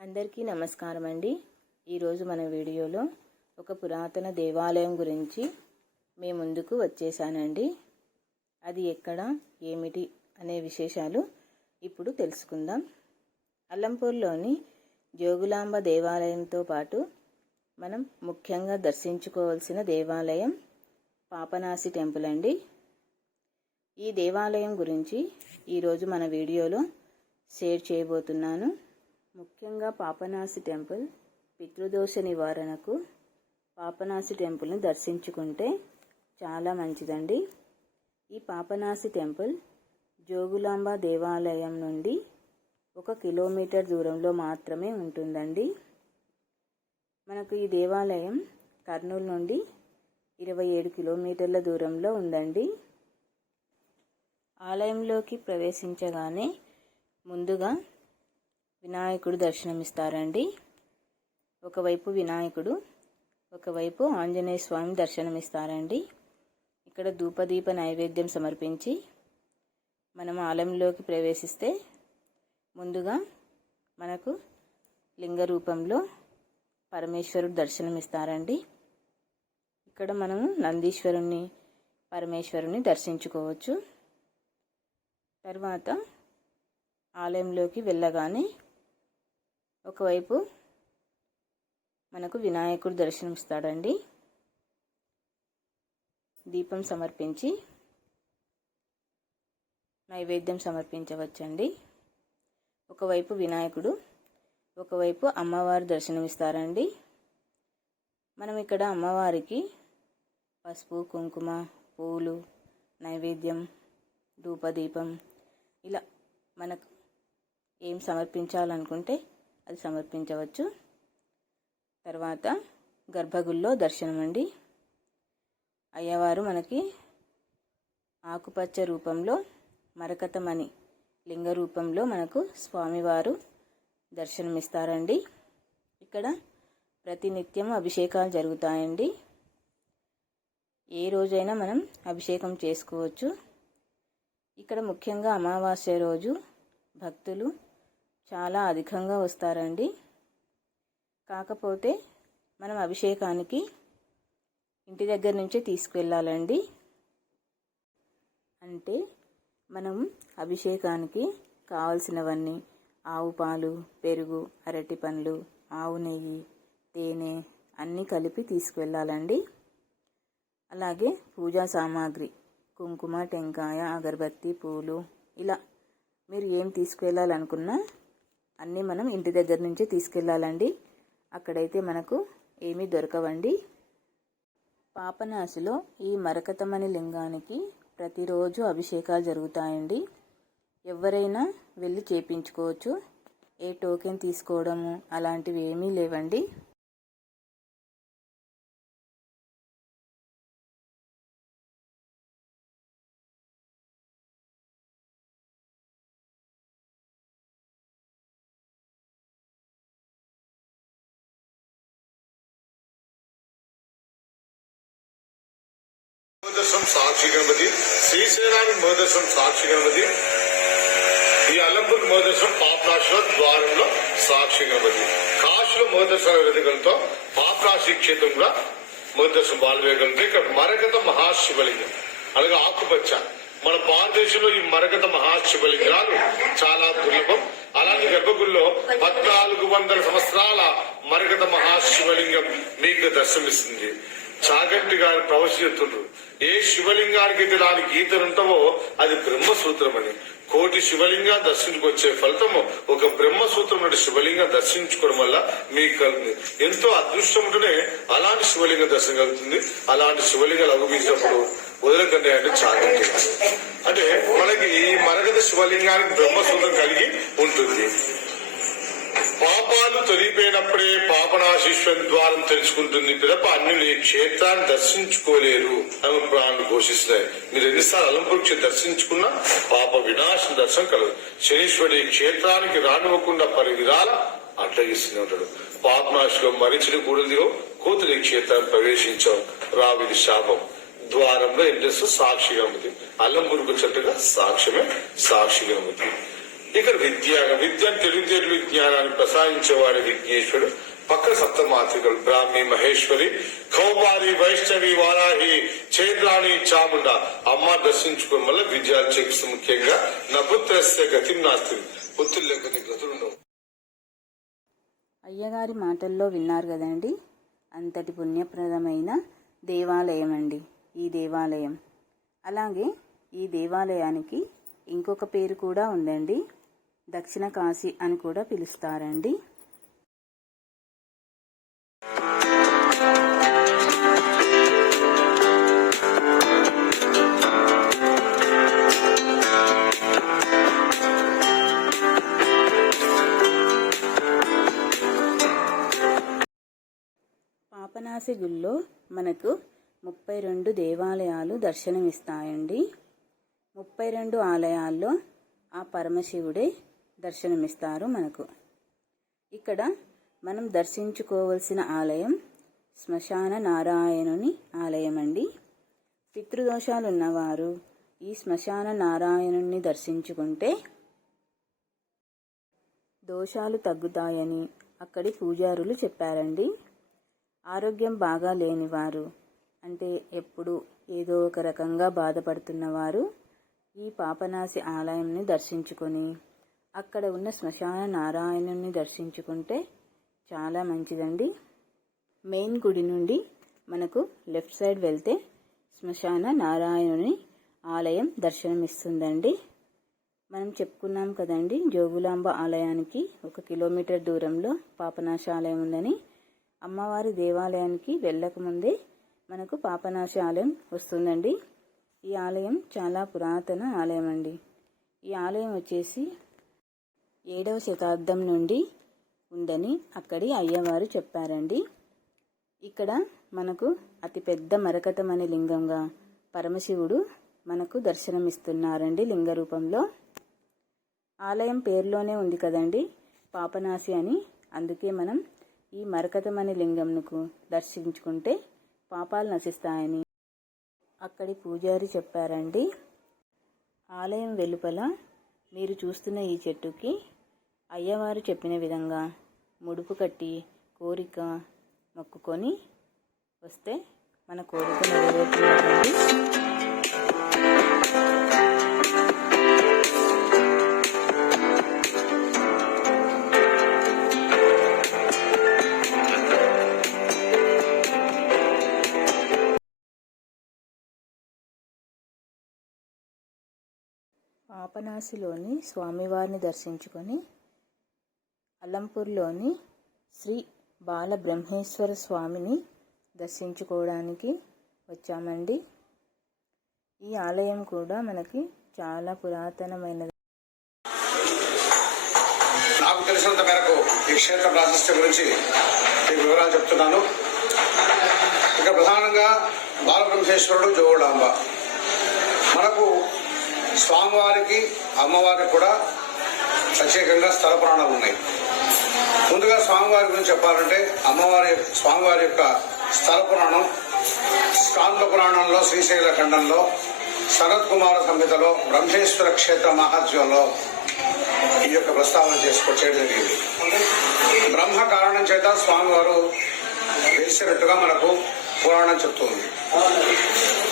అందరికీ నమస్కారం అండి. ఈరోజు మన వీడియోలో ఒక పురాతన దేవాలయం గురించి మీ ముందుకు వచ్చేసానండి. అది ఎక్కడ, ఏమిటి అనే విశేషాలు ఇప్పుడు తెలుసుకుందాం. అల్లంపూర్లోని జోగులాంబ దేవాలయంతో పాటు మనం ముఖ్యంగా దర్శించుకోవాల్సిన దేవాలయం పాపనాసి టెంపుల్ అండి. ఈ దేవాలయం గురించి ఈరోజు మన వీడియోలో షేర్ చేయబోతున్నాను. ముఖ్యంగా పాపనాసి టెంపుల్ పితృదోష నివారణకు పాపనాసి టెంపుల్ని దర్శించుకుంటే చాలా మంచిదండి. ఈ పాపనాసి టెంపుల్ జోగులాంబ దేవాలయం నుండి 1 కిలోమీటర్ దూరంలో మాత్రమే ఉంటుందండి. మనకు ఈ దేవాలయం కర్నూలు నుండి 27 కిలోమీటర్ల దూరంలో ఉందండి. ఆలయంలోకి ప్రవేశించగానే ముందుగా వినాయకుడు దర్శనమిస్తారండి. ఒకవైపు వినాయకుడు, ఒకవైపు ఆంజనేయ స్వామి దర్శనమిస్తారండి. ఇక్కడ ధూపదీప నైవేద్యం సమర్పించి మనం ఆలయంలోకి ప్రవేశిస్తే ముందుగా మనకు లింగ రూపంలో పరమేశ్వరుడు దర్శనమిస్తారండి. ఇక్కడ మనము నందీశ్వరుణ్ణి, పరమేశ్వరుని దర్శించుకోవచ్చు. తర్వాత ఆలయంలోకి వెళ్ళగానే ఒకవైపు మనకు వినాయకుడు దర్శనమిస్తాడండి. దీపం సమర్పించి నైవేద్యం సమర్పించవచ్చండి. ఒకవైపు వినాయకుడు, ఒకవైపు అమ్మవారు దర్శనమిస్తారండి. మనం ఇక్కడ అమ్మవారికి పసుపు, కుంకుమ, పూలు, నైవేద్యం, ధూపదీపం ఇలా మనకు ఏం సమర్పించాలనుకుంటే అది సమర్పించవచ్చు. తర్వాత గర్భగుడిలో దర్శనం అండి. అయ్యవారు మనకి ఆకుపచ్చ రూపంలో మరకతమణి లింగ రూపంలో మనకు స్వామివారు దర్శనమిస్తారండి. ఇక్కడ ప్రతినిత్యం అభిషేకాలు జరుగుతాయండి. ఏ రోజైనా మనం అభిషేకం చేసుకోవచ్చు. ఇక్కడ ముఖ్యంగా అమావాస్య రోజు భక్తులు చాలా అధికంగా వస్తారండి. కాకపోతే మనం అభిషేకానికి ఇంటి దగ్గర నుంచే తీసుకువెళ్ళాలండి. అంటే మనం అభిషేకానికి కావలసినవన్నీ ఆవు పాలు, పెరుగు, అరటి పండ్లు, ఆవు నెయ్యి, తేనె అన్నీ కలిపి తీసుకువెళ్ళాలండి. అలాగే పూజా సామాగ్రి కుంకుమ, టెంకాయ, అగరబత్తి, పూలు ఇలా మీరు ఏం తీసుకువెళ్ళాలనుకున్నా అన్నీ మనం ఇంటి దగ్గర నుంచే తీసుకెళ్ళాలండి. అక్కడైతే మనకు ఏమీ దొరకవండి. పాపనాసిలో ఈ మరకతమణి లింగానికి ప్రతిరోజు అభిషేకాలు జరుగుతాయండి. ఎవరైనా వెళ్ళి చేపించుకోవచ్చు. ఏ టోకెన్ తీసుకోవడము అలాంటివి ఏమీ లేవండి. సాక్షి గణపతి, శ్రీశైలానికి మోదర్శనం సాక్షి గణపతి, ఈ అల్లంపూర్ మోదర్శనం పాపనాశిలో ద్వారంలో సాక్షి గణపతి, కాశీలో మోదర్శన వేదికలతో పాపనాశి క్షేత్రం కూడా మోదర్శనం బాలవేగంతో ఇక్కడ మరకత మహాశివలింగం అలాగే ఆకుపచ్చ. మన భారతదేశంలో ఈ మరకత మహాశివలింగాలు చాలా దుర్లభం. అలాంటి గర్భగుడిలో 1400 సంవత్సరాల మరకత మహాశివలింగం మీకు దర్శనమిస్తుంది. చాగంటి గారు ప్రవచిస్తుండ్రు, ఏ శివలింగానికి అయితే దానికి గీతలు ఉంటావో అది బ్రహ్మసూత్రం అని. కోటి శివలింగా దర్శించుకొచ్చే ఫలితము ఒక బ్రహ్మసూత్రం అంటే శివలింగం దర్శించుకోవడం వల్ల మీకు ఎంతో అదృష్టం ఉంటేనే అలాంటి శివలింగం దర్శనం కలుగుతుంది. అలాంటి శివలింగాలు అగుపించినప్పుడు వదలకండి అంటే చాగంటి. అంటే మనకి ఈ మరగత శివలింగానికి బ్రహ్మసూత్రం కలిగి ఉంటుంది. పాపాలు తొలిపోయినప్పుడే పాపనాశీశ్వరి ద్వారం తెలుసుకుంటుంది. పిదప అన్యులు ఈ క్షేత్రాన్ని దర్శించుకోలేరు అని ప్రాణులు ఘోషిస్తున్నాయి. మీరు ఎన్నిసార్లు అలంపూర్ దర్శించుకున్నా పాప వినాశన దర్శనం కలదు. శనీశ్వరుడు ఈ క్షేత్రానికి రానివ్వకుండా పరివిరాల అడ్డగిస్తూనే ఉంటాడు. పాపనాశిలో మరిచిన కూడలిలో కోతులు ఈ క్షేత్రాన్ని ప్రవేశించాం, రావిది శాపం. ద్వారంలో ఎంట్రెన్స్ సాక్షి గణపతి, అల్లంపూర్కు చెట్టుగా సాక్ష్యమే సాక్షి గణపతి. ఇక్కడ విద్య తెలివితేటలు విద్య జ్ఞానాన్ని ప్రసాదించేవాడు విఘ్నేశ్వరుడు. పక్క సప్తమాతృకలు బ్రాహ్మి, మహేశ్వరి, కౌమారి, వైష్ణవి, వారాహి, చైత్రాణి, చాముండ అమ్మ దర్శించుకోవడం వల్ల విద్యార్థి ముఖ్యంగా నపుత్రస్య గతి నాస్తి, పుత్రుల లేకపోతే గతులు. అయ్యగారి మాటల్లో విన్నారు కదండి, అంతటి పుణ్యప్రదమైన దేవాలయం అండి ఈ దేవాలయం. అలాగే ఈ దేవాలయానికి ఇంకొక పేరు కూడా ఉందండి, దక్షిణ కాశీ అని కూడా పిలుస్తారండి. పాపనాసి గుళ్ళో మనకు 32 దేవాలయాలు దర్శనమిస్తాయండి. 32 ఆలయాల్లో ఆ పరమశివుడే దర్శనమిస్తారు మనకు. ఇక్కడ మనం దర్శించుకోవలసిన ఆలయం శ్మశాన నారాయణుని ఆలయం అండి. పితృదోషాలు ఉన్నవారు ఈ శ్మశాన నారాయణుని దర్శించుకుంటే దోషాలు తగ్గుతాయని అక్కడి పూజారులు చెప్పారండి. ఆరోగ్యం బాగా లేనివారు, అంటే ఎప్పుడు ఏదో ఒక రకంగా బాధపడుతున్నవారు ఈ పాపనాసి ఆలయంని దర్శించుకొని అక్కడ ఉన్న శ్మశాన నారాయణుని దర్శించుకుంటే చాలా మంచిదండి. మెయిన్ గుడి నుండి మనకు లెఫ్ట్ సైడ్ వెళ్తే శ్మశాన నారాయణుని ఆలయం దర్శనమిస్తుందండి. మనం చెప్పుకున్నాం కదండి, జోగులాంబ ఆలయానికి 1 కిలోమీటర్ దూరంలో పాపనాశి ఆలయం ఉందని. అమ్మవారి దేవాలయానికి వెళ్ళకముందే మనకు పాపనాశి ఆలయం వస్తుందండి. ఈ ఆలయం చాలా పురాతన ఆలయం అండి. ఈ ఆలయం వచ్చేసి 7వ శతాబ్దం నుండి ఉందని అక్కడి అయ్యవారు చెప్పారండి. ఇక్కడ మనకు అతిపెద్ద మరకతమణి లింగంగా పరమశివుడు మనకు దర్శనమిస్తున్నారండి లింగ రూపంలో. ఆలయం పేరులోనే ఉంది కదండి పాపనాశి అని, అందుకే మనం ఈ మరకతమణి లింగంకు దర్శించుకుంటే పాపాలు నశిస్తాయని అక్కడి పూజారి చెప్పారండి. ఆలయం వెలుపల మీరు చూస్తున్న ఈ చెట్టుకి అయ్యవారు చెప్పిన విధంగా ముడుపు కట్టి కోరిక మొక్కుకొని వస్తే మన కోరిక నెరవేరుతుందండి. పాపనాశిలోని స్వామివారిని దర్శించుకొని అలంపూర్లోని శ్రీ బాలబ్రహ్మేశ్వర స్వామిని దర్శించుకోవడానికి వచ్చామండి. ఈ ఆలయం కూడా మనకి చాలా పురాతనమైనది. నాకు తెలిసినంత మేరకు ఈ క్షేత్ర ప్రాశస్త్యం గురించి మీకు వివరాలు చెప్తున్నాను. ఇక ప్రధానంగా బాలబ్రహ్మేశ్వరుడు, జోగులాంబ, మనకు స్వామివారికి అమ్మవారికి కూడా ప్రత్యేకంగా స్థల పురాణాలు ఉన్నాయి. ముందుగా స్వామివారి గురించి చెప్పాలంటే స్వామివారి యొక్క స్థల పురాణం స్కాంద పురాణంలో శ్రీశైల ఖండంలో సనత్ కుమార సంహితలో బ్రహ్మేశ్వర క్షేత్ర మహాత్మ్యంలో ఈ యొక్క ప్రస్తావన చేయడం జరిగింది. బ్రహ్మ కారణం చేత స్వామివారు వెలిసినట్టుగా మనకు పురాణం చెప్తుంది.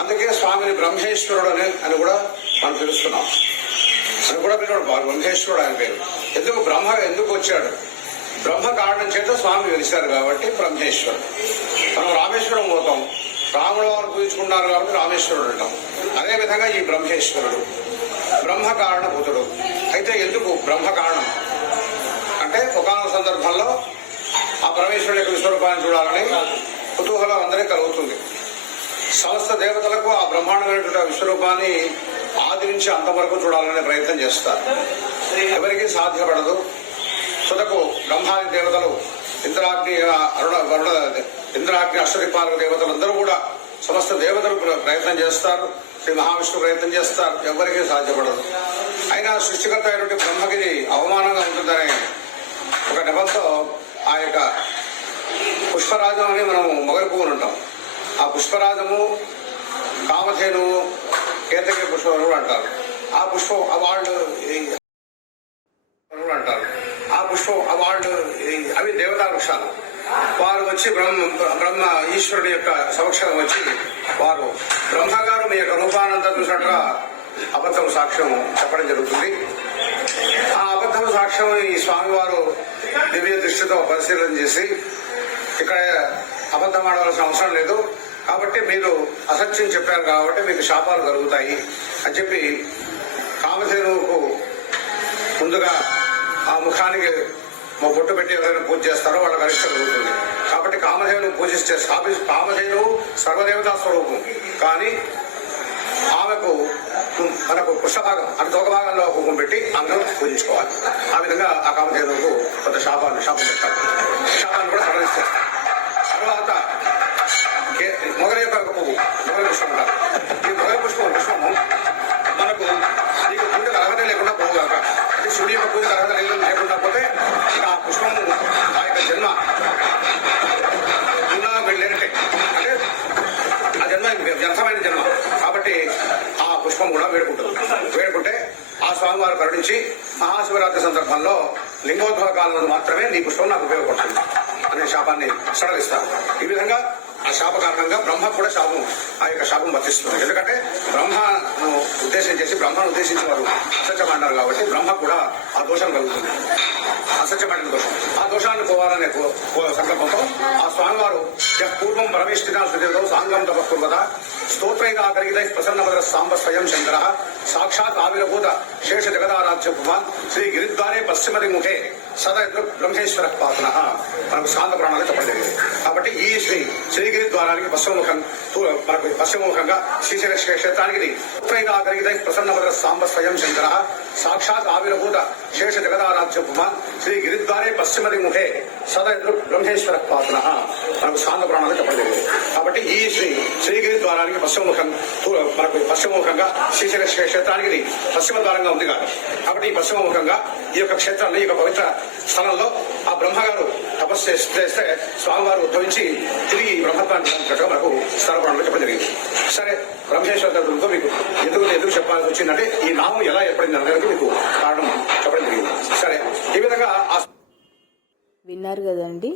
అందుకే స్వామిని బ్రహ్మేశ్వరుడు అని కూడా మనం పిలుస్తున్నాం. అని కూడా పిలవడు బ్రహ్మేశ్వరుడు ఆయన పేరు. బ్రహ్మ ఎందుకు వచ్చాడు? బ్రహ్మ కారణం చేత స్వామి వెలిశారు కాబట్టి బ్రహ్మేశ్వరుడు. మనం రామేశ్వరం పోతాం, రాముడు వారు పూజించుకున్నారు కాబట్టి రామేశ్వరుడు అంటాం. అదేవిధంగా ఈ బ్రహ్మేశ్వరుడు బ్రహ్మ కారణభూతుడు. అయితే ఎందుకు బ్రహ్మ కారణం అంటే ఒకానొక సందర్భంలో ఆ పరమేశ్వరుడు యొక్క విశ్వరూపాన్ని చూడాలని కుతూహలం అందరికీ కలుగుతుంది. సమస్త దేవతలకు ఆ బ్రహ్మాండమైనటువంటి విశ్వరూపాన్ని ఆది నుంచి అంతవరకు చూడాలనే ప్రయత్నం చేస్తారు. ఎవరికీ సాధ్యపడదు. తుదకు బ్రహ్మాది దేవతలు ఇంద్రాగ్ని, వరుణ, ఇంద్రాగ్ని, అశ్వరిపాలక దేవతలందరూ కూడా సమస్త దేవతలు ప్రయత్నం చేస్తారు. శ్రీ మహావిష్ణువు ప్రయత్నం చేస్తారు. ఎవరికీ సాధ్యపడదు. అయినా సృష్టికర్త అయినటువంటి బ్రహ్మగిరి అవమానంగా ఉంటుందనే ఒక నెపంతో ఆ యొక్క పుష్పరాజం అని మనం మొగలి పువ్వులు ఉంటాం. ఆ పుష్పరాజము, కామధేనువు, కేతకి పుష్పం కూడా అంటారు. ఆ పుష్పం వాళ్ళు అంటారు. ఆ పుష్పం వాళ్ళు అవి దేవతా వృక్షాలు. వారు వచ్చి బ్రహ్మ ఈశ్వరుడి యొక్క సమక్షం వచ్చి వారు బ్రహ్మగారు మీ యొక్క రూపానంతా చూసినట్టుగా అబద్ధం సాక్ష్యం చెప్పడం జరుగుతుంది. ఆ అబద్ధం సాక్ష్యం ఈ స్వామివారు దివ్య దృష్టితో పరిశీలన చేసి ఇక్కడ అబద్ధం ఆడవలసిన అవసరం లేదు, కాబట్టి మీరు అసత్యం చెప్పారు కాబట్టి మీకు శాపాలు కలుగుతాయి అని చెప్పి కామధేనువుకు ముందుగా ఆ ముఖానికి బొట్టు పెట్టి ఎవరైనా పూజ చేస్తారో వాళ్ళకి అరిష్ట కలుగుతుంది. కాబట్టి కామధేనువు పూజిస్తే కామధేనువు సర్వదేవతా స్వరూపం, కానీ ఆమెకు మనకు పుష్పభాగం అంటే తోక భాగంలో కుంకుమ పెట్టి ఆమెను పూజించుకోవాలి. ఆ విధంగా ఆ కామధేనువుకు కొంత శాపం పెట్టాలి. శాపాన్ని కూడా సడలిస్తారు. తర్వాత మొగలి యొక్క పువ్వు, మొగలి పుష్పం అంటారు. ఈ మొగలి పుష్పము మనకు నీకు పూజకు అర్హత లేకుండా పోగాక, అంటే శివుడి యొక్క పూజకు అర్హత లేకుండా పోతే ఇక ఆ పుష్పము ఆ యొక్క జన్మ వెళ్ళేనట్టే, అంటే ఆ జన్మ వ్యర్థమైన జన్మ. కాబట్టి ఆ పుష్పం కూడా వేడుకుంటే ఆ స్వామివారు కరుణించి మహాశివరాత్రి సందర్భంలో లింగోద్భవ కాలంలో మాత్రమే నీ పుష్పం నాకు ఉపయోగపడుతుంది అనే శాపాన్ని సడలిస్తారు. ఈ విధంగా ఆ శాప కారణంగా బ్రహ్మ కూడా ఆ యొక్క శాపం వర్తిస్తుంది. ఎందుకంటే బ్రహ్మను ఉద్దేశించి వారు అసత్యమన్నారు కాబట్టి బ్రహ్మ కూడా ఆ దోషం కలుగుతుంది, అసత్యమైన దోషం. ఆ దోషాన్ని పోవాలనే సంకల్పంతో ఆ స్వామివారు పూర్వం పరమేష్ఠినా సుధీతో సాంగం తపస్కుర్వత స్తోత్రైకాకరిగిదై ప్రసన్నభద్ర సాంబ స్వయం శంకర సాక్షాత్ ఆవిర్భూత శేష జగదారాధ్య పుమాన్ శ్రీ గిరిద్వారే పశ్చిమది ముఖే సదా బ్రహ్మేశ్వర పాత్ర మనకు శాంత ప్రాణాలు చెప్పడం జరిగింది. కాబట్టి ఈ శ్రీగిరి ద్వారానికి పశ్చిమముఖంగా శ్రీశైల క్షేత్రానికి స్తోత్రైకాకరిగిదై ప్రసన్నభద్ర సాంబ స్వయం శంకర సాక్షాత్ ఆవిర్భూత శేష జగదారాధ్య పుమాన్ శ్రీ గిరిద్వారే పశ్చిమది ముఖే సదా బ్రహ్మేశ్వర పాత్ర మనకు శాంత ప్రాణాలు చెప్పడం జరిగింది. కాబట్టి ఈ శ్రీగిరి ద్వారానికి పశ్చిమముఖంగా శ్రీశైల క్షేత్రానికి పశ్చిమ ద్వారంగా ఉంది కాబట్టి ఈ పశ్చిమముఖంగా ఈ యొక్క క్షేత్రాన్ని, ఈ యొక్క పవిత్ర స్థలంలో ఆ బ్రహ్మగారు తపస్సు చేస్తే స్వామివారు ఉద్భవించి తిరిగి బ్రహ్మత్వాన్ని మనకు స్థలపురాణంలో చెప్పడం జరిగింది. సరే, బ్రహ్మేశ్వర తత్వంతో మీకు ఎందుకు చెప్పాల్సి వచ్చిందంటే ఈ నామం ఎలా ఏర్పడింది అనేది మీకు కారణం చెప్పడం జరిగింది. సరే, ఈ విధంగా విన్నారు కదండి,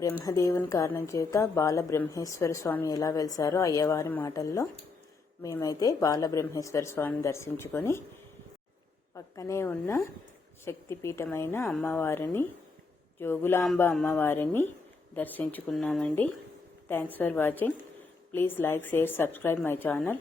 బ్రహ్మదేవుని కారణం చేత బాలబ్రహ్మేశ్వర స్వామి ఎలా వెలిసారో అయ్యవారి మాటల్లో. మేమైతే బాలబ్రహ్మేశ్వర స్వామిని దర్శించుకొని పక్కనే ఉన్న శక్తిపీఠమైన అమ్మవారిని, జోగులాంబ అమ్మవారిని దర్శించుకున్నామండి. Thanks for watching. Please like, share, subscribe my channel.